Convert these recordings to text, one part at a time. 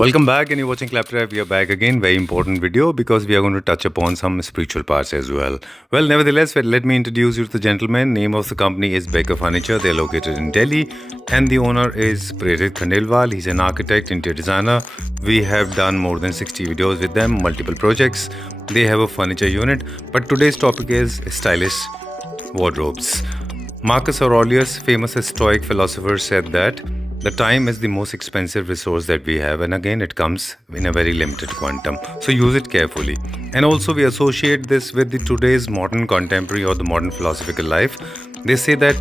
Welcome back, and you're watching Claptrap. We are back again. Very important video because we are going to touch upon some spiritual parts as well. Well, nevertheless, let me introduce you to the gentleman. Name of the company is Becker Furniture. They're located in Delhi, and the owner is Prerit Khandelwal. He's an architect, interior designer. We have done more than 60 videos with them, multiple projects. They have a furniture unit, but today's topic is stylish wardrobes. Marcus Aurelius, famous Stoic philosopher, said that the time is the most expensive resource that we have, and again it comes in a very limited quantum, so use it carefully. And also we associate this with today's modern contemporary or the modern philosophical life. They say that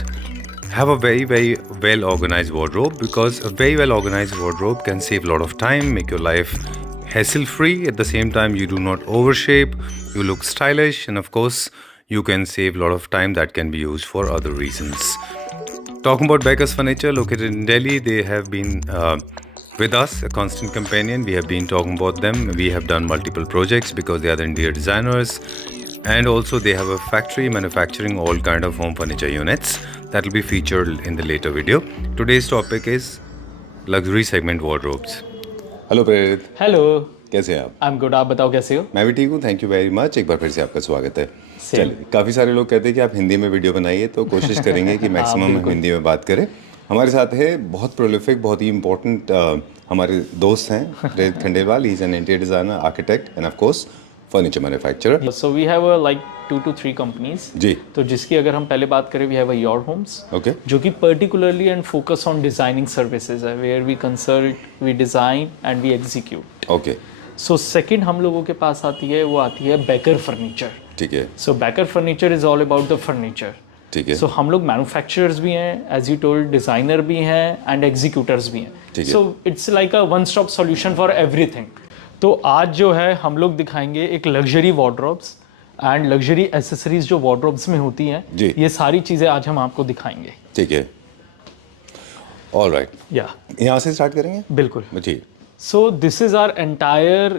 have a very well organized wardrobe, because a very well organized wardrobe can save a lot of time, make your life hassle free. At the same time, you do not overshape, you look stylish, and of course you can save a lot of time that can be used for other reasons. Talking about Becker's Furniture, located in Delhi, they have been with us, a constant companion. We have been talking about them. We have done multiple projects because they are the interior designers, and also they have a factory manufacturing all kind of home furniture units that will be featured in the later video. Today's topic is luxury segment wardrobes. Hello प्रेरित। हेलो, कैसे हैं आप? I am good. आप बताओ कैसे हो? मैं भी ठीक हूँ, थैंक यू वेरी मच। एक बार फिर से आपका स्वागत है। चलिए, काफ़ी सारे लोग कहते हैं कि आप हिंदी में वीडियो बनाइए, तो कोशिश करेंगे कि मैक्सिमम हम हिंदी में बात करें। हमारे साथ है बहुत प्रोलिफिक, बहुत ही इंपॉर्टेंट हमारे दोस्त हैं Prerit Khandelwal. He is an interior designer, architect and of course furniture manufacturer. So we have like 2 to 3 companies जी। तो जिसकी अगर हम पहले बात करें, we have your homes, okay, जो कि particularly and focus on designing services है, where we consult, we design and we execute. Okay. So second हम लोगों के पास आती है, वो आती है बेकर फर्नीचर। ठीक है। So Baker furniture is all about the furniture. ठीक है। सो हम लोग मैन्युफैक्चरर्स भी हैं, एज यू टोल्ड, डिजाइनर भी हैं एंड एग्जीक्यूटर्स भी हैं। So it's like a one stop solution for everything. तो आज जो है हम लोग दिखाएंगे एक luxury wardrobes and luxury accessories जो वार्डरोब्स में होती हैं, ये सारी चीजें आज हम आपको दिखाएंगे। ठीक है, ऑल राइट। या यहाँ से स्टार्ट करेंगे? बिल्कुल। ठीक। So this is our entire,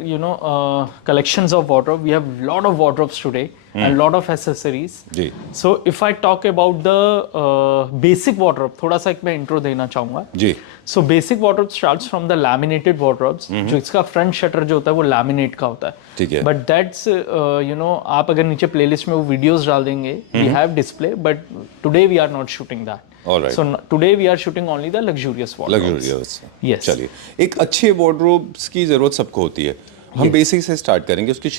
collections of wardrobe. We have lot of wardrobes today and lot of accessories. Ji. So if I talk about the basic wardrobe, थोड़ा सा एक मैं intro देना चाहूँगा। जी। So basic wardrobe starts from the laminated wardrobes, जो इसका front shutter जो होता है वो laminate का होता है। ठीक है। But that's, आप अगर नीचे playlist में वो videos डाल देंगे, we have display, but today we are not shooting that. All right. So today we are shooting only the luxurious wardrobes. Luxurious. Yes. चलिए, एक अच्छे वार्डरोब्स की जरूरत सबको होती है। हम बेसिक से स्टार्ट करेंगे उसकी।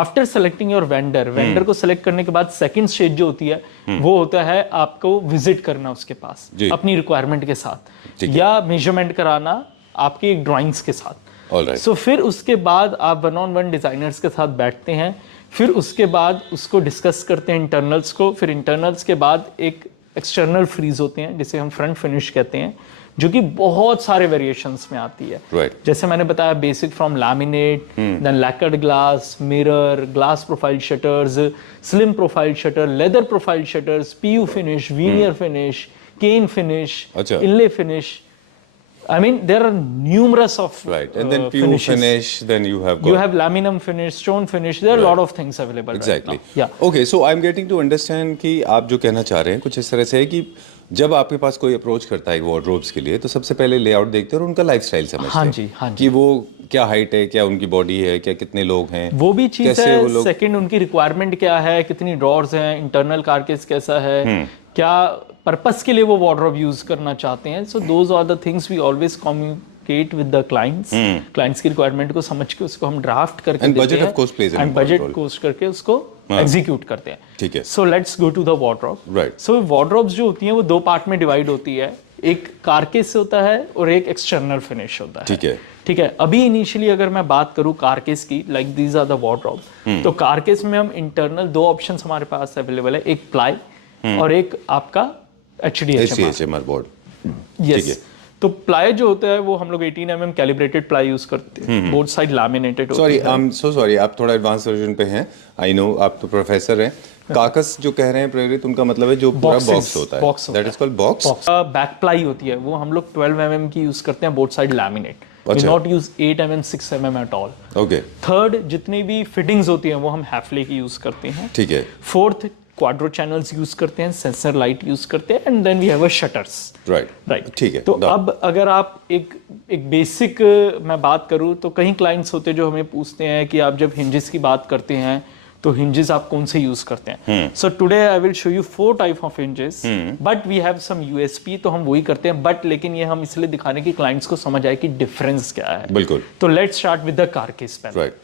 आफ्टर सेलेक्टिंग योर वेंडर को सेलेक्ट करने के बाद सेकंड स्टेज जो होती है वो होता है आपको विजिट करना उसके पास अपनी रिक्वायरमेंट के साथ, या मेजरमेंट कराना आपकी ड्राइंग्स के साथ। ऑलराइट। सो फिर उसके बाद आप 1-on-1 डिजाइनर्स के साथ बैठते हैं, फिर उसके बाद उसको डिस्कस करते हैं इंटरनल्स को, फिर इंटरनल्स के बाद एक एक्सटर्नल फ्रीज होते हैं जिसे हम फ्रंट फिनिश कहते हैं, जो कि बहुत सारे वेरिएशंस में आती है। right. जैसे मैंने बताया, basic from laminate, then lacquered glass, mirror, glass profile shutters, slim profile shutter, leather profile shutters, PU finish, veneer finish, cane finish, inlay finish. I mean, there are numerous of right, and then PU finish. Then you have laminum finish, stone finish. There are a lot of things available. Exactly. Right now. Yeah. Okay, so I'm getting to understand कि आप जो कहना चाह रहे हैं कुछ इस तरह से है कि जब आपके पास कोई अप्रोच करता है वार्डरोब्स के लिए, तो सबसे पहले लेआउट देखते हैं और उनका लाइफस्टाइल समझते हैं। हाँ जी, हाँ जी। कि वो क्या हाइट है, क्या उनकी बॉडी है, क्या कितने लोग हैं, वो भी चीज है। सेकंड, उनकी रिक्वायरमेंट क्या है, कितनी ड्रॉर्स हैं, इंटरनल कारकेस कैसा है, क्या पर्पस के लिए वो वार्डरोब यूज करना चाहते हैं। So those are the things we always communicate with the clients. Clients की रिक्वायरमेंट को समझ के उसको हम ड्राफ्ट करके देते हैं एंड बजट कोस्ट करके उसको एग्जीक्यूट करते हैं। ठीक है। So let's go to the wardrobe. Right. So wardrobes जो होती हैं वो 2 पार्ट में डिवाइड होती है, एक कारकेस होता है और एक एक्सटर्नल फिनिश होता है। ठीक है। ठीक है। अभी इनिशियली अगर मैं बात करूं कारकेस की, like these are the wardrobe, तो कारकेस में हम इंटरनल 2 ऑप्शंस हमारे पास अवेलेबल है, एक प्लाई और एक आपका HDHMR बोर्ड। यस। तो प्लाई जो होता है वो हम लोग 18 mm कैलिब्रेटेड प्लाई यूज करते हैं, बोथ साइड लैमिनेटेड होती है। Sorry, I am so sorry, आप थोड़ा एडवांस वर्जन पे हैं। आई नो आप तो प्रोफेसर हैं। काकस जो कह रहे हैं प्रेरित, उनका मतलब है जो पूरा बॉक्स होता है, that is called box. Back ply होती है, वो हम लोग 12 mm की यूज करते हैं, both side laminate. We not use 8 mm 6 mm at all. Okay. Third, जितनी भी फिटिंग्स होती हैं वो हम हैफले की यूज करते हैं। ठीक है। फोर्थ, क्वाड्रो चैनल्स यूज करते हैं, सेंसर लाइट यूज करते हैं, and then we have a shutters. Right, ठीक है। तो अब अगर आप एक बेसिक मैं बात करूं तो कई क्लाइंट्स होते हैं जो हमें पूछते हैं कि आप जब हिंजेस की बात करते हैं तो हिंजेस आप कौन से यूज करते हैं। So today I will show you 4 type of hinges, but we have some USP, तो हम वही करते हैं, बट लेकिन ये हम इसलिए दिखाने की क्लाइंट्स को समझ आए कि डिफरेंस क्या है। बिल्कुल। तो let's start with the car case panel. Right.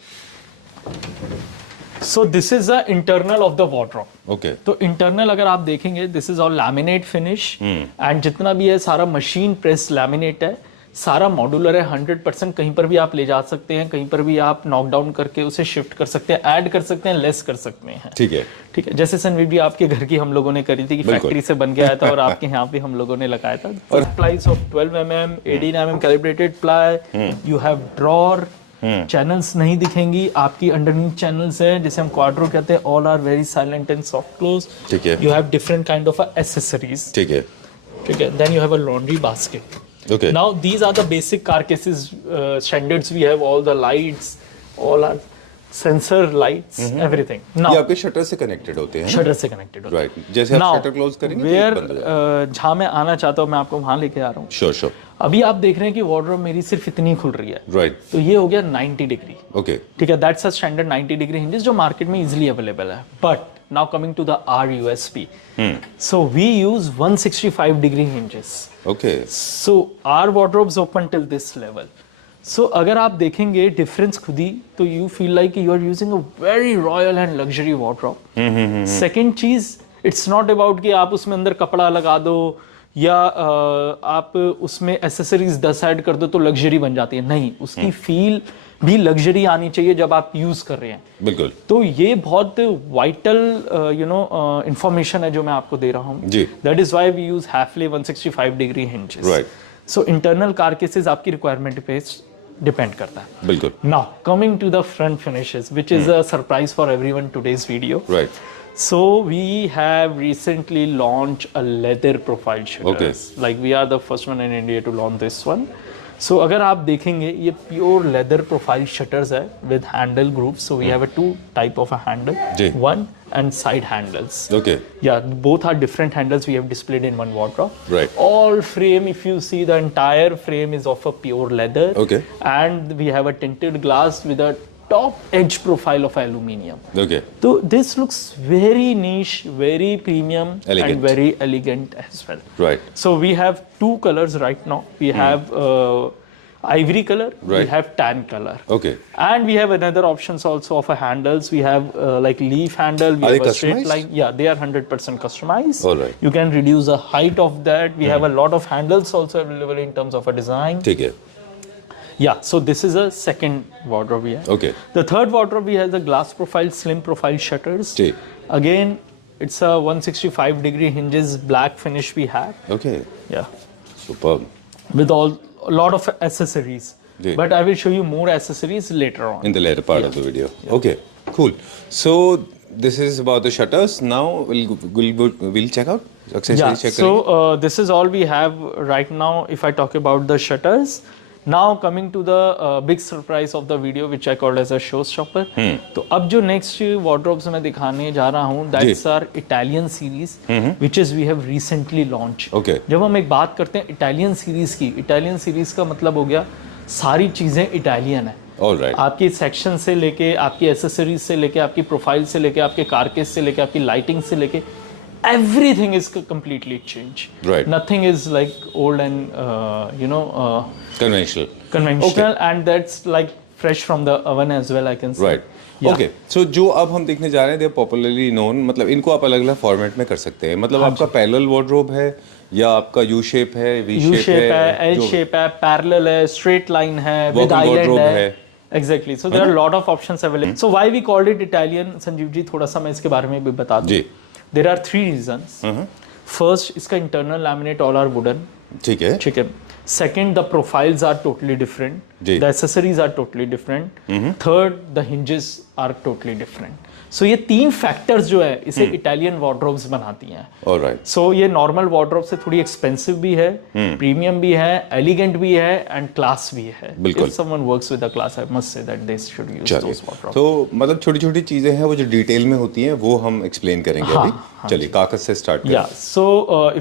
So this is the internal of the wardrobe. Okay. तो इंटरनल अगर आप देखेंगे, this is all laminate finish, and जितना भी है सारा मशीन प्रेस लैमिनेट है, सारा मॉड्यूलर है 100%। कहीं पर भी आप ले जा सकते हैं, कहीं पर भी आप नॉक डाउन करके उसे शिफ्ट कर सकते हैं, ऐड कर सकते हैं, लेस कर सकते हैं। ठीक है, ठीक है। जैसे सनवीर जी आपके घर की हम लोगों ने करी थी कि फैक्ट्री से बन के आया था और आपके यहाँ पे हम लोगों ने लगाया था। और प्लाईज ऑफ 12 mm 18 mm calibrated ply, you have drawer, channels नहीं दिखेंगी आपकी, अंडरनीथ चैनल्स है जिसे हम क्वाड्रो कहते हैं, all are very silent and soft close. ठीक है। You have different kind of accessories. ठीक है, ठीक है। Then you have a laundry basket. Okay. Now these are the basic car cases standards. We have all the lights, all our sensor lights, everything. Now ये आपके शटर से कनेक्टेड होते हैं। शटर से कनेक्टेड होते हैं। राइट, जैसे आप शटर क्लोज करेंगे तो ये बंद हो जाएगा। जहाँ मैं आना चाहता हूँ मैं आपको वहाँ लेके आ रहा हूँ। Sure sure. अभी आप देख रहे हैं कि वार्डरोब मेरी सिर्फ इतनी खुल रही है। राइट। तो ये हो गया 90 डिग्री। ओके। ठीक है, that's a standard 90 degree hinges जो मार्केट में इजीली अवेलेबल है। But now coming to the our USP, so we use 165 degree hinges. Okay. So our wardrobes open till this level. So अगर आप देखेंगे डिफरेंस खुद ही, तो you feel like you are using a very royal and luxury wardrobe. Second चीज, it's not about कि आप उसमें अंदर कपड़ा लगा दो या आप उसमें एसेसरीज 10 ऐड कर दो तो लग्जरी बन जाती है। नहीं, उसकी फील भी लग्जरी आनी चाहिए जब आप यूज कर रहे हैं। बिल्कुल। तो ये बहुत वाइटल इंफॉर्मेशन है जो मैं आपको दे रहा हूँ। That is why we use Hafele 165 degree hinges. Right. So internal carcasses आपकी रिक्वायरमेंट पे डिपेंड करता है। बिल्कुल। Now coming to the front finishes, which is a surprise for everyone today's video. Right. So we have recently launched a leather profile shutters. Okay. Like we are the first one in India to launch this one. So अगर आप देखेंगे ये pure leather profile shutters है with handle grooves. So we have a 2 type of a handle, one and side handles. Okay. Yeah, both are different handles we have displayed in one wardrobe. Right. All frame, if you see, the entire frame is of a pure leather. Okay. And we have a tinted glass with a top edge profile of aluminium. Okay. So this looks very niche, very premium, Elegant. and very elegant as well. Right. So we have 2 colors right now. We have ivory color, we Right. have tan color. Okay. And we have another options also of a handles. We have like leaf handle, we Are have they a straight customized? line. Yeah, they are 100% customized. All right. You can reduce the height of that. We have a lot of handles also available in terms of a design. ठीक है। Yeah, so this is a second wardrobe we have. Okay. The third wardrobe we have the glass profile, slim profile shutters. Ji. Again, it's a 165 degree hinges, black finish we have. Okay. Yeah, Superb. with a lot of accessories. Ji. But I will show you more accessories later on. In the later part of the video. Okay. Cool. So this is about the shutters. Now we'll check out. Accessories Yeah, check so करेंगे। this is all we have right now if I talk about the shutters. Now coming to the big surprise of the video which I called as a showstopper. तो अब जो next wardrobes मैं दिखाने जा रहा हूँ, that's our Italian series which is we have recently launched. Okay. जब हम एक बात करते हैं Italian series की, Italian series का मतलब हो गया सारी चीज़ें Italian है। All right. आपकी सेक्शन से लेके, आपकी एसेसरीज से लेके, आपकी प्रोफाइल से लेके, आपके कारकेस से लेके, आपकी लाइटिंग से लेके, everything is completely changed. Right. Nothing is like old and Conventional. conventional, and that's like fresh from the oven as well, I can say. Right. Yeah. Okay. So जो अब हम देखने जा रहे हैं, they are popularly known, मतलब इनको आप अलग-अलग फॉर्मेट में कर सकते हैं। मतलब आपका पैरेलल वार्डरोब है या आपका यू शेप है, वी U शेप shape है, L shape है, parallel है, straight line है, with Walk-in island wardrobe है. है. Exactly. So there are a lot of options available. So why we called it Italian, Sanjeev जी थोड़ा सा मैं इसके बारे में भी बता दूं. जी. There are 3 reasons. First, इसका internal laminate all are wooden. ठीक है. ठीक है. Second, the profiles are totally different. Ji. The accessories are totally different. Third, the hinges are totally different. So ये तीन फैक्टर्स जो है इसे इटालियन वार्डरोब्स बनाती हैं. ऑलराइट. सो ये नॉर्मल वार्डरोब से थोड़ी एक्सपेंसिव भी है, प्रीमियम भी है, एलिगेंट भी है एंड क्लास भी है. बिल्कुल. If someone works with a class, I must say that they should use those wardrobes. तो मतलब छोटी छोटी चीजें हैं वो जो डिटेल में होती हैं वो हम एक्सप्लेन करेंगे अभी. चलिए कागज से स्टार्ट करें. Yeah, so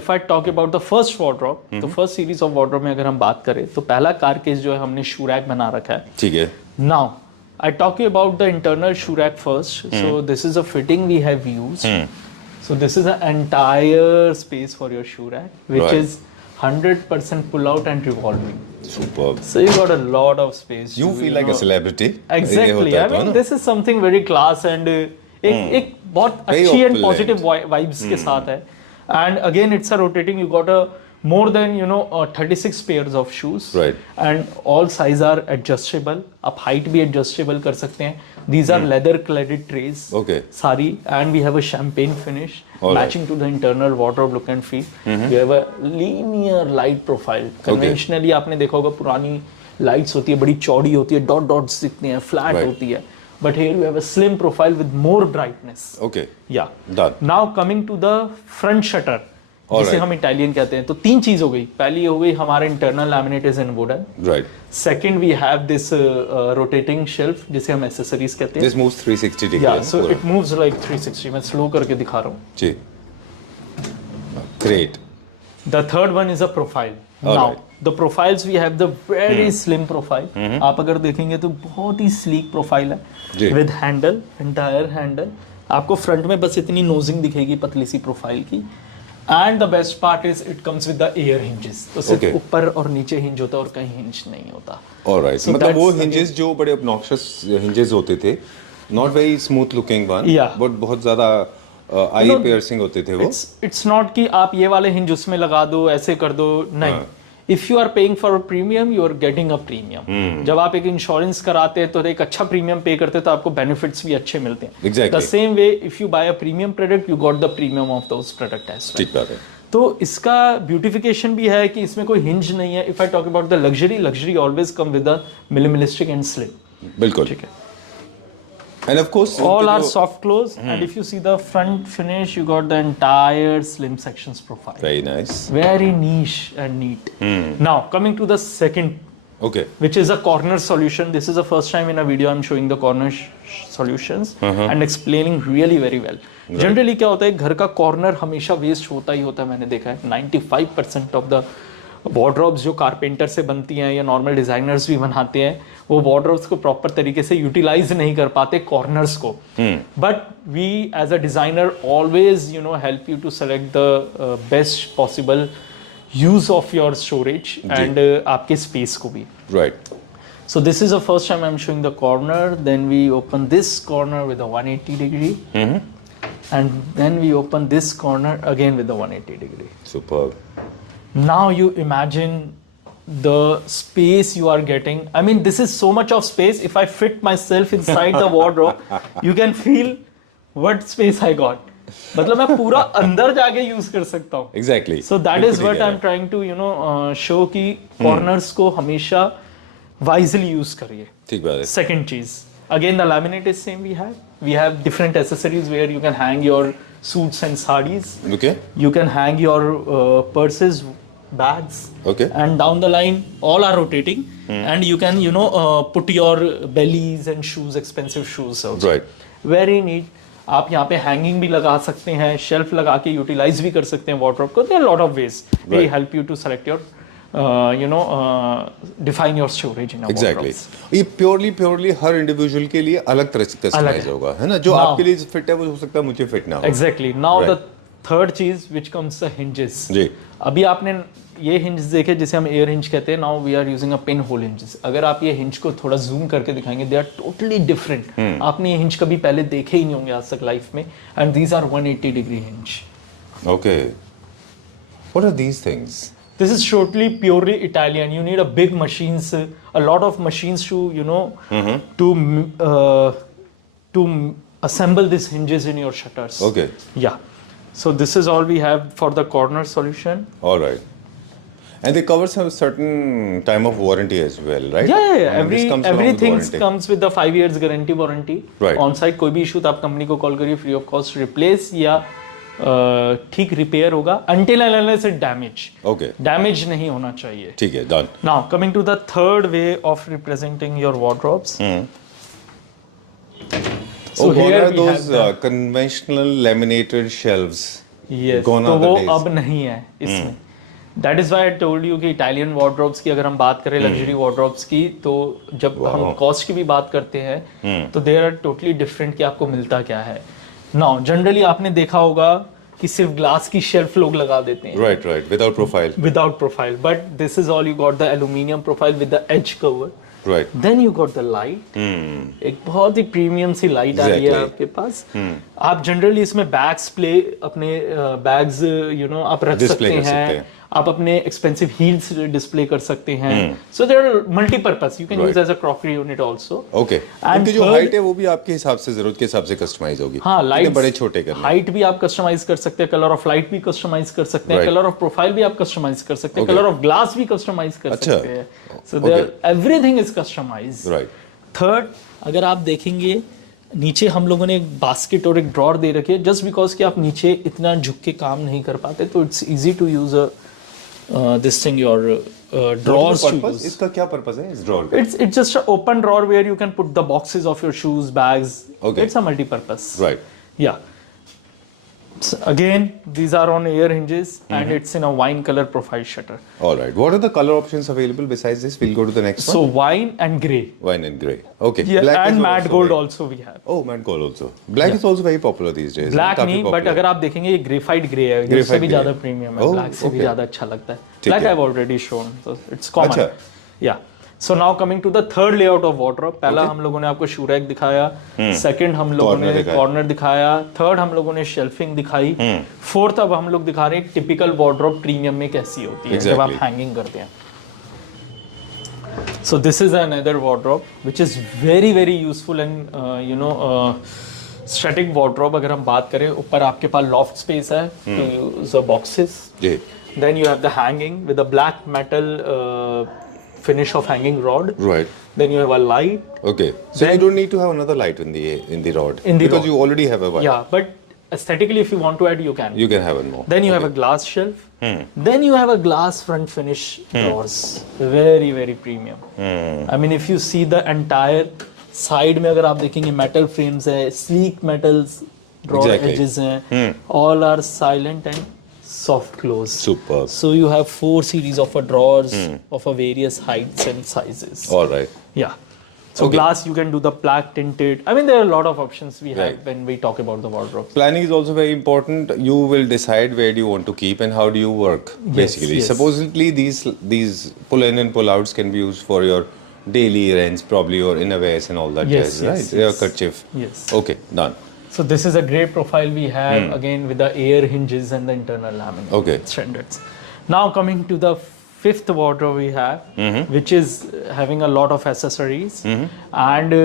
if I talk about the first wardrobe, तो first series of wardrobe में अगर हम बात करें तो पहला कार केस जो है हमने शू रैक बना रखा है. ठीक है. Now, I talk about the internal shoe rack first. So this is a fitting we have used. So this is an entire space for your shoe rack, which Right. is 100% pull out and revolving. Superb. So you got a lot of space. You feel like a celebrity. Exactly. I mean, this is something very class and एक बहुत Very अच्छी and opulent. positive vibes के साथ है. And again, it's a rotating. You got a more than 36 pairs of shoes. Right. And all size are adjustable. आप height भी adjustable कर सकते हैं. These are leather cladded trays. Okay. सारी and we have a champagne finish All matching to the internal wardrobe look and feel. We have a linear light profile. Conventionally आपने देखा होगा पुरानी lights होती है बड़ी चौड़ी होती है डॉट डॉट्स दिखते हैं फ्लैट Right. होती है. But here we have a slim profile with more brightness. Okay. Yeah. Done. Now coming to the front shutter. जिसे right. हम इटालियन कहते हैं. तो तीन चीज हो गई. पहली हो गई हमारा internal laminate is in wooden. Right. Second we have this rotating shelf जिसे हम एसेसरीज कहते हैं. This moves 360 degree. या सो इट मूव्स लाइक 360. मैं स्लो करके दिखा रहा हूँ. जी. Great. The third one is a profile. All Now right. the profiles we have the very slim profile. आप अगर देखेंगे तो बहुत ही sleek profile जी. है. With handle, entire handle. आपको फ्रंट में बस इतनी नोजिंग दिखेगी पतली सी प्रोफाइल की. And the best part is it comes with the air hinges. तो सिर्फ Okay. ऊपर और नीचे हिंज होता है और कहीं हिंज नहीं होता. Alright. So मतलब वो that's hinges जो बड़े obnoxious hinges होते थे, not very smooth looking one, Yeah. but बहुत ज़्यादा eye No, piercing होते थे वो. इट्स नॉट कि आप ये वाले हिंज उसमें लगा दो ऐसे कर दो. नहीं. If you are paying for premium you are getting a premium. जब आप एक इंश्योरेंस कराते हैं तो एक अच्छा प्रीमियम पे करते हैं तो आपको बेनिफिट्स भी अच्छे मिलते हैं. Exactly. The same way if you buy a premium product you got the premium of those product as well. ठीक बात है. तो इसका ब्यूटिफिकेशन भी है कि इसमें कोई हिंज नहीं है. If I talk about the luxury always come with the minimalistic and slim. बिल्कुल. ठीक है. And of course, All उनके are जो- soft close and if you see the front finish you got the entire slim sections profile. Very nice. Very niche and neat. Now coming to the second, Okay. which is a corner solution. This is the first time in a video I'm showing the corner solutions and explaining really very well. Generally क्या होता है घर का corner हमेशा waste होता ही होता है. मैंने देखा है 95% of the wardrobes जो कारपेंटर से बनती हैं या नॉर्मल डिजाइनर्स भी बनाते हैं वो wardrobes को प्रॉपर तरीके से यूटिलाइज नहीं कर पाते कॉर्नर्स को. But we as a designer always help you to select the best possible use of your storage and आपके स्पेस को भी. Right. So this is the first time I'm showing the corner. Then we open this corner with a 180 degree. And then we open this corner again with the 180 degree. Superb. Now you imagine the space you are getting. I mean, this is so much of space. If I fit myself inside the wardrobe, you can feel what space I got. मतलब मैं पूरा अंदर जाके यूज कर सकता हूँ. Exactly. So that बिल्कुल is ठीक what है. I'm trying to show कि corners को हमेशा wisely use करिए. ठीक बात है. Second cheese. Again, the laminate is same we have. We have different accessories where you can hang your suits and sarees. Okay. You can hang your purses, bags. Okay. And down the line, all are rotating. And you can, put your bellies and shoes, expensive shoes also. Right. Very neat. आप यहाँ पे हैंगिंग भी लगा सकते हैं, शेल्फ लगा के यूटिलाइज भी कर सकते हैं वार्डरोब को. There are lot of ways. They help you to select your define your storage in a Exactly. wardrobe. ये प्योरली हर इंडिविजुअल के लिए अलग तरह से कस्टमाइज होगा है ना. जो Now- आपके लिए फिट है वो हो सकता है मुझे फिट ना हो. Exactly. Now Right. the third cheese which comes the hinges. जी. अभी आपने ये hinges देखे जिसे हम एयर hinge कहते हैं. Now we are using a pinhole hinges. अगर आप ये hinge को थोड़ा zoom करके दिखाएंगे, they are totally different. आपने ये hinge कभी पहले देखे ही नहीं होंगे आज तक लाइफ में. And these are 180 degree hinge. Okay. What are these things? This is totally purely Italian. You need a big machines, a lot of machines to to assemble these hinges in your shutters. Okay. Yeah. So this is all we have for the corner solution. All right. And they cover some certain time of warranty as well, right? Yeah. I mean, this comes along with Everything warranty. comes with the 5 years guarantee warranty. Right. On site कोई भी इशू तो आप कंपनी को कॉल करिए, free of cost replace या ठीक रिपेयर होगा until and unless it damage. Okay. Damage नहीं होना चाहिए. ठीक है, done. Now coming to the third way of representing your wardrobes. So gone here are we those have the, conventional laminated shelves. yes, gone तो are the वो days. अब नहीं है इसमें. That is why I told you कि Italian wardrobes की अगर हम बात करें लग्जरी वार्डरोब्स की, तो जब हम कॉस्ट की भी बात करते हैं तो दे आर टोटली डिफरेंट कि आपको मिलता क्या है. नाउ जनरली आपने देखा होगा कि सिर्फ ग्लास की शेल्फ लोग लगा देते हैं Right, without profile. Without profile, but this is all you got the aluminium profile with the edge cover. Right. Then you got the light. एक बहुत ही प्रीमियम सी लाइट आ रही है Exactly. आपके पास. आप जनरली इसमें बैग्स प्ले अपने बैग्स आप रख Display सकते कर सकते हैं. हैं. आप अपने एक्सपेंसिव हील्स डिस्प्ले कर सकते हैं. So there are multipurpose, you can use as a crockery unit also. Okay. उनकी जो हाइट है वो भी आपके हिसाब से, जरूरत के हिसाब से कस्टमाइज होगी. हाँ, लाइट बड़े छोटे करना. हाइट भी आप कस्टमाइज कर सकते हैं, कलर ऑफ लाइट भी कस्टमाइज कर सकते हैं, Right. कलर ऑफ प्रोफाइल भी आप कस्टमाइज कर सकते हैं, Okay. कलर ऑफ ग्लास भी कस्टमाइज कर अच्छा. सकते हैं. So there everything is customise. Right. Third, अगर आप देखेंगे नीचे हम लोगों ने एक बास्केट और एक ड्रॉर दे रखी है, जस्ट बिकॉज कि आप नीचे इतना झुक के काम नहीं कर पाते, तो it's easy to use this thing your drawers. इसका क्या पर्पस है इस ड्रॉर का? It's just an open drawer where you can put the boxes of your shoes, bags. Okay. It's a multi-purpose. Right. Yeah. So again, these are on air hinges and it's in a wine color profile shutter. All right. What are the color options available besides this? We'll go to the next So one. wine and gray. Wine and grey. Okay. Yeah, Black and is matte also gold very- also we have. Oh, matte gold also. Black is also very popular these days. Black काफी नहीं, but popular. अगर आप देखेंगे ये graphite grey है, Graphite उससे भी grey. ज्यादा प्रीमियम है, Oh, ब्लैक से भी okay. ज्यादा अच्छा लगता है. ठीक ब्लैक है. I have already shown, so it's common. अच्छा. Yeah. So now coming to the third layout of wardrobe. पहला हम लोगों ने आपको शू रैक दिखाया, सेकंड हम लोगों Corner ने दिखाया. कॉर्नर दिखाया, थर्ड हम लोगों ने शेल्फिंग दिखाई, फोर्थ अब हम लोग दिखा रहे हैं टिपिकल वार्डरोब प्रीमियम में कैसी होती है जब आप Exactly. हैंगिंग करते हैं. So this is another wardrobe which is very very useful and static wardrobe. अगर हम बात करें, ऊपर आपके पास लॉफ्ट स्पेस है to use the boxes. जी. Then you have the hanging with a black metal finish of hanging rod. Right. Then you have a light. Okay. So you don't need to have another light in the rod. In the because rod. you already have a one. Yeah, but aesthetically, if you want to add, you can. You can have one more. Then you have a glass shelf. Then you have a glass front finish doors. Very very premium. I mean, if you see the entire side में अगर आप देखेंगे metal frames है, sleek metals drawer Exactly. edges हैं, all are silent and soft close. Superb. So you have 4 series of drawers of a various heights and sizes. All right. Yeah. So Okay. glass you can do the black tinted. I mean there are a lot of options we have Right. when we talk about the wardrobe. Planning is also very important. You will decide where do you want to keep and how do you work. Basically, yes. supposedly these pull in and pull outs can be used for your daily errands, probably your innerwears and all that Yes, jazz, yes, right? Your yes. kerchief. Yes. Okay, done. So this is a great profile we have again with the air hinges and the internal laminate Okay. standards. Now coming to the fifth wardrobe we have, which is having a lot of accessories, and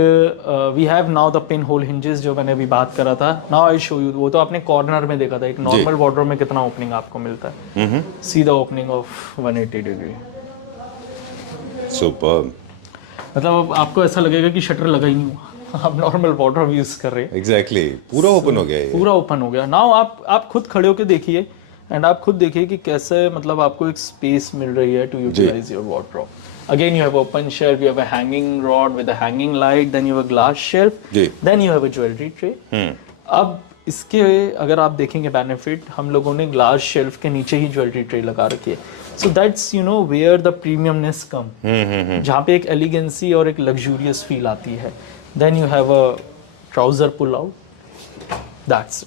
we have now the pinhole hinges जो मैंने अभी बात करा था. Now I show you. वो तो आपने कॉर्नर में देखा था. एक नॉर्मल wardrobe में कितना ओपनिंग आपको मिलता है. See the opening of 180 degree. Superb. मतलब अब आपको ऐसा लगेगा कि शटर लगा ही नहीं हुआ. आप नॉर्मल wardrobe यूज कर रहे हैं. Exactly. पूरा ओपन हो गया ये. पूरा ओपन हो गया. नाउ आप खुद खड़े होकर देखिए एंड आप खुद देखिए कि कैसे मतलब आपको एक स्पेस मिल रही है to utilise your wardrobe. Again, you have open shelf, you have a hanging rod with a hanging light, then you have a glass shelf, जी. then you have a jewelry tray. अब इसके अगर आप देखेंगे बेनिफिट, हम लोगों ने ग्लास शेल्फ के नीचे ही ज्वेलरी ट्रे लगा रखी है. So that's where the premiumness come, जहाँ पे एक एलिगेंसी और एक लग्जूरियस फील आती है. Then you have a trouser pull out. That's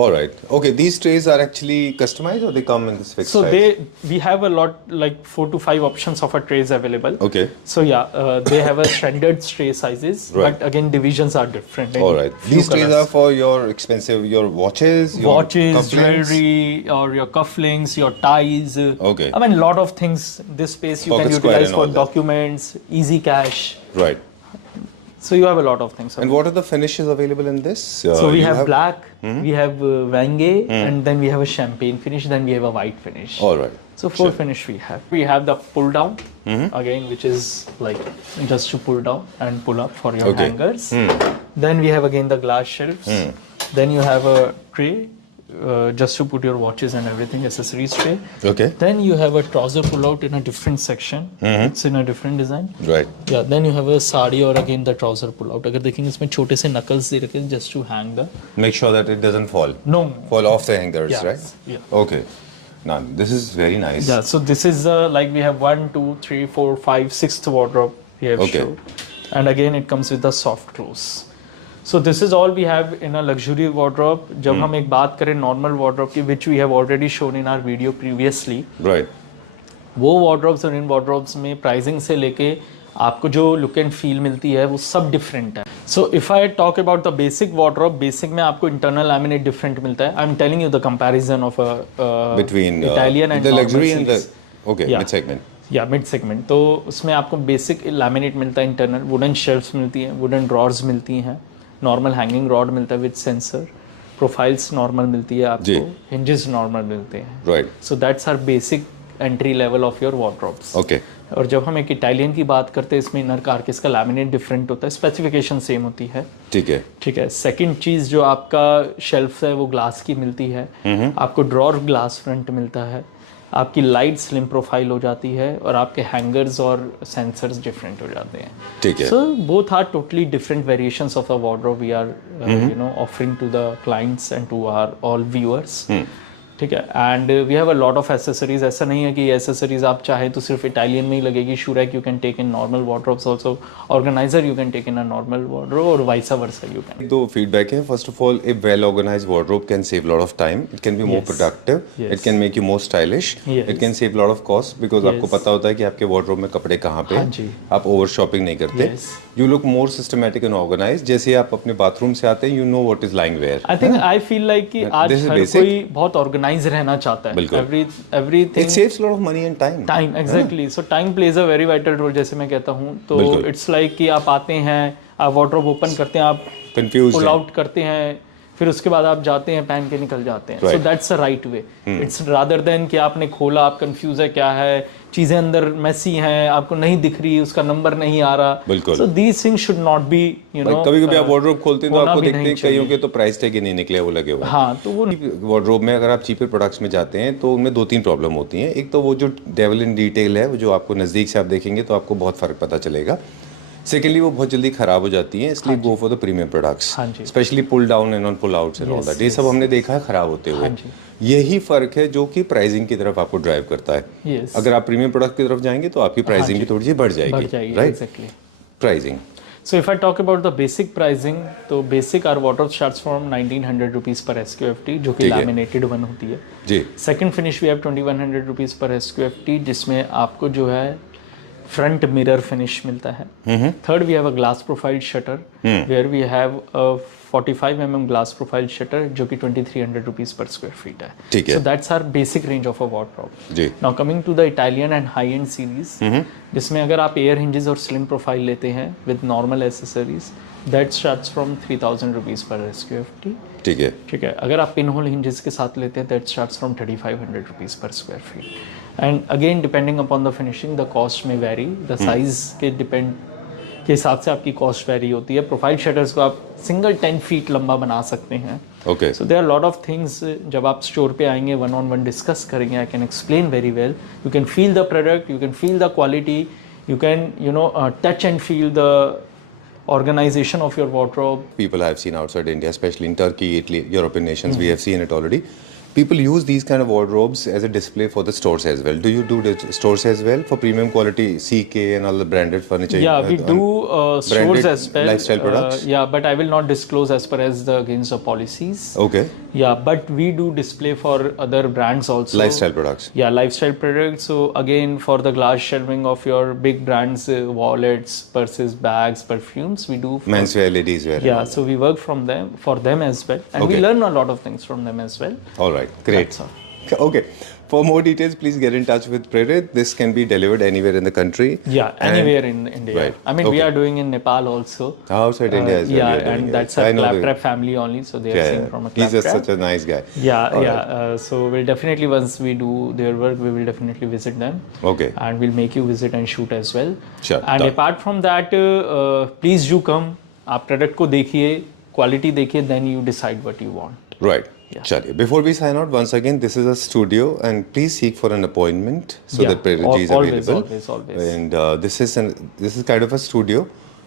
All right. Okay. These trays are actually customized or they come in this fixed so size? we have a lot, like 4 to 5 options of a trays available. Okay. So yeah, they have a standard tray sizes, Right. but again divisions are different. in All right. few These trays colors. are for your expensive, your watches, your Watches, cufflinks. jewelry, or your cufflinks, your ties. Okay. I mean, a lot of things. This space you Pocket can square utilize and for all that. documents, easy cash. Right. So you have a lot of things. And what are the finishes available in this? So we have black, we have Vange, and then we have a champagne finish, then we have a white finish. All right. So four finish we have. We have the pull down again, which is like just to pull down and pull up for your hangers. Then we have again the glass shelves. Then you have a tray. Just to put your watches and everything, accessories tray. Okay. Then you have a trouser pull out in a different section. It's in a different design. Right. Yeah. Then you have a sari और again the trouser pull out. अगर देखेंगे इसमें छोटे से knuckles दे रखे हैं just to hang the. Make sure that it doesn't fall. No. Fall off the hangers, Yeah. right? Yeah. Okay. Now this is very nice. Yeah. So this is like we have 1, 2, 3, 4, 5, 6th wardrobe we have Okay. shown. And again it comes with the soft close. So this is all we have in a luxury wardrobe. जब हम एक बात करें normal wardrobe की, which we have already shown in our video previously. Right. वो wardrobes और इन wardrobes में pricing से लेके आपको जो look and feel मिलती है वो सब different है. So if I talk about the basic wardrobe, basic में आपको internal laminate different मिलता है. I'm telling you the comparison of a Between Italian and the normal luxury and the series. Yeah. mid segment. या mid segment. तो उसमें आपको basic laminate मिलता है, इंटरनल वुडन शेल्फ्स मिलती हैं, वुडन ड्रॉर्स मिलती हैं, नॉर्मल हैंगिंग रॉड मिलता है विद सेंसर, प्रोफाइल्स नॉर्मल मिलती है आपको, हिंजेस नॉर्मल मिलते हैं. Right. So that's are basic entry level of your wardrobes. Okay. और जब हम एक इटालियन की बात करते हैं, इसमें इनर कारकेस का लैमिनेट डिफरेंट होता है, स्पेसिफिकेशन सेम होती है. ठीक है. ठीक है. सेकंड चीज़ जो आपका शेल्फ है वो ग्लास की मिलती है. आपको ड्रॉर ग्लास फ्रंट मिलता है, आपकी लाइट स्लिम प्रोफाइल हो जाती है, और आपके हैंगर्स और सेंसर्स डिफरेंट हो जाते हैं. ठीक है. So both are totally different variations of the wardrobe we are offering to the clients and to our all viewers. ठीक है. And we have a lot of accessories. ऐसा नहीं है कि ये एसेसरीज आप चाहें तो सिर्फ इटालियन में ही लगेगी. Shoe rack you can take in normal wardrobes also, organiser you can take in a normal wardrobe, और वाइस वर्सा यू कैन. दो फीडबैक है. First of all, a well organised wardrobe can save lot of time. It can be more productive. It can make you more stylish. It can save lot of cost because आपको पता होता है कि आपके वार्डरोब में कपड़े कहाँ पे. आप ओवर शॉपिंग नहीं करते. You look more systematic and organised. जैसे आप अपने बाथरूम से आते हैं, you know what is lying where. I think I feel like कि आज हर कोई बहुत ऑर्गेनाइज रहना चाहता है. Everything. It saves a lot of money and time. Time, exactly. So time plays a very vital role, जैसे मैं कहता हूँ. तो it's like कि आप आते हैं, आप वार्डरोब ओपन करते हैं, आप confused पुल आउट करते हैं, फिर उसके बाद आप जाते हैं, पहन के निकल जाते हैं. So that's the right way. It's rather than कि आपने खोला, आप कंफ्यूज है क्या है, चीजें अंदर मेसी हैं, आपको नहीं दिख रही, उसका नंबर नहीं आ रहा. बिल्कुल. So these things should not be, you know. कभी-कभी आप वार्डरोब खोलते हैं तो आपको देखते हैं कईयों के तो प्राइस टैग ही नहीं निकले, वो लगे हुए. हाँ, तो वो वार्डरोब में अगर आप चीपर प्रोडक्ट्स में जाते हैं तो उनमें 2-3 प्रॉब्लम होती हैं. एक तो वो जो डेविल इन डिटेल है, वो जो आपको नज़दीक से आप देखेंगे तो आपको बहुत फ़र्क पता चलेगा. सेकेंडली, वो बहुत जल्दी खराब हो जाती हैं, इसलिए go for the premium products, specially pull down and on pull outs and all that. ये सब हमने देखा है खराब होते हुए. यही फर्क है जो कि प्राइसिंग की तरफ आपको ड्राइव करता है. अगर आप प्रीमियम प्रोडक्ट की तरफ जाएंगे तो आपकी प्राइसिंग भी थोड़ी सी बढ़ जाएगी. Right. Pricing. So if I talk about the basic pricing, तो basic our wardrobe starts from 1900 rupees per SQFT, जो कि laminated one होती है. जी. Second finish we have 2100 rupees per SQFT, जिसमें आपको जो है फ्रंट मिरर फिनिश मिलता है. Third we have a glass profile shutter, where we have a 45 mm glass profile shutter, जो कि 2300 रुपीज पर स्क्वायर फीट है. ठीक है. So that's our basic range of a wardrobe. जी. Now coming to the Italian and high end series, जिसमें अगर आप air hinges और स्लिम प्रोफाइल लेते हैं with normal accessories, that starts from 3000 rupees पर SQFT. ठीक है. ठीक है. अगर आप पिन होल हिंजेस के साथ लेते हैं, that starts from 3500 rupees per square feet. And again depending upon the finishing the cost में वेरी, द साइज के डिपेंड के हिसाब से आपकी कॉस्ट वेरी होती है. प्रोफाइल शटर्स को आप सिंगल 10 फीट लंबा बना सकते हैं. Okay. So there are lot of things. जब आप स्टोर पे आएंगे, 1-on-1 डिस्कस करेंगे, I can explain very well. You can feel the product, you can feel the quality, you can touch and feel the organization of your wardrobe. People I have seen outside India, especially in Turkey, Italy, European nations, we have seen it already. People use these kind of wardrobes as a display for the stores as well. Do you do the stores as well for premium quality CK and all the branded furniture? Yeah, we do stores as well. Lifestyle products? Yeah, but I will not disclose as per as the against the policies. Okay. Yeah, but we do display for other brands also. Lifestyle products. Yeah, lifestyle products. So again, for the glass shelving of your big brands, wallets, purses, bags, perfumes, we do. Menswear, ladies wear. Yeah, so we work for them as well, and we learn a lot of things from them as well. All right. Great. Okay. For more details, please get in touch with Prerit. This can be delivered anywhere in the country. Yeah, anywhere in India. Right. I mean, we Okay. are doing in Nepal also. Outside India as well. Yeah, you're doing and it. that's a I know Claptrap family only, so they are Yeah, seeing yeah. from a He's just Claptrap. such a nice guy. Yeah, All yeah. So we'll definitely, once we do their work, we will definitely visit them. Okay. And we'll make you visit and shoot as well. Sure, And done. apart from that, please do come. आप प्रोडक्ट को देखिए, क्वालिटी देखिए, then you decide what you want. Right. Yeah. Chaliye. Before we sign out, once again, this is a studio, and please seek for an appointment so Yeah, that Prerit ji is always, available. always. And this is kind of a studio.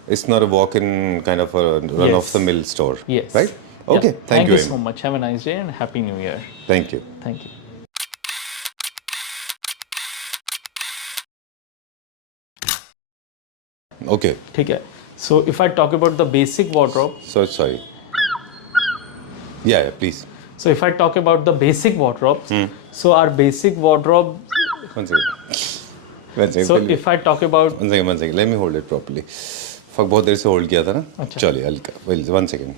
It's not a walk-in kind of a run-of-the-mill store. Yes. Right. Okay. Yeah. Thank you very so much. much. Have a nice day and Happy New Year. Thank you. Thank you. Okay. ठीक है. So if I talk about the basic wardrobe, So sorry. Yeah. Please. so if I talk about the basic wardrobes, so our basic wardrobe. One second. One second. So Tell me. if I talk about, One second. Let me hold it properly. Fuck, बहुत देर से hold किया था ना. अच्छा. चलिए हल्का. Well, 1 second.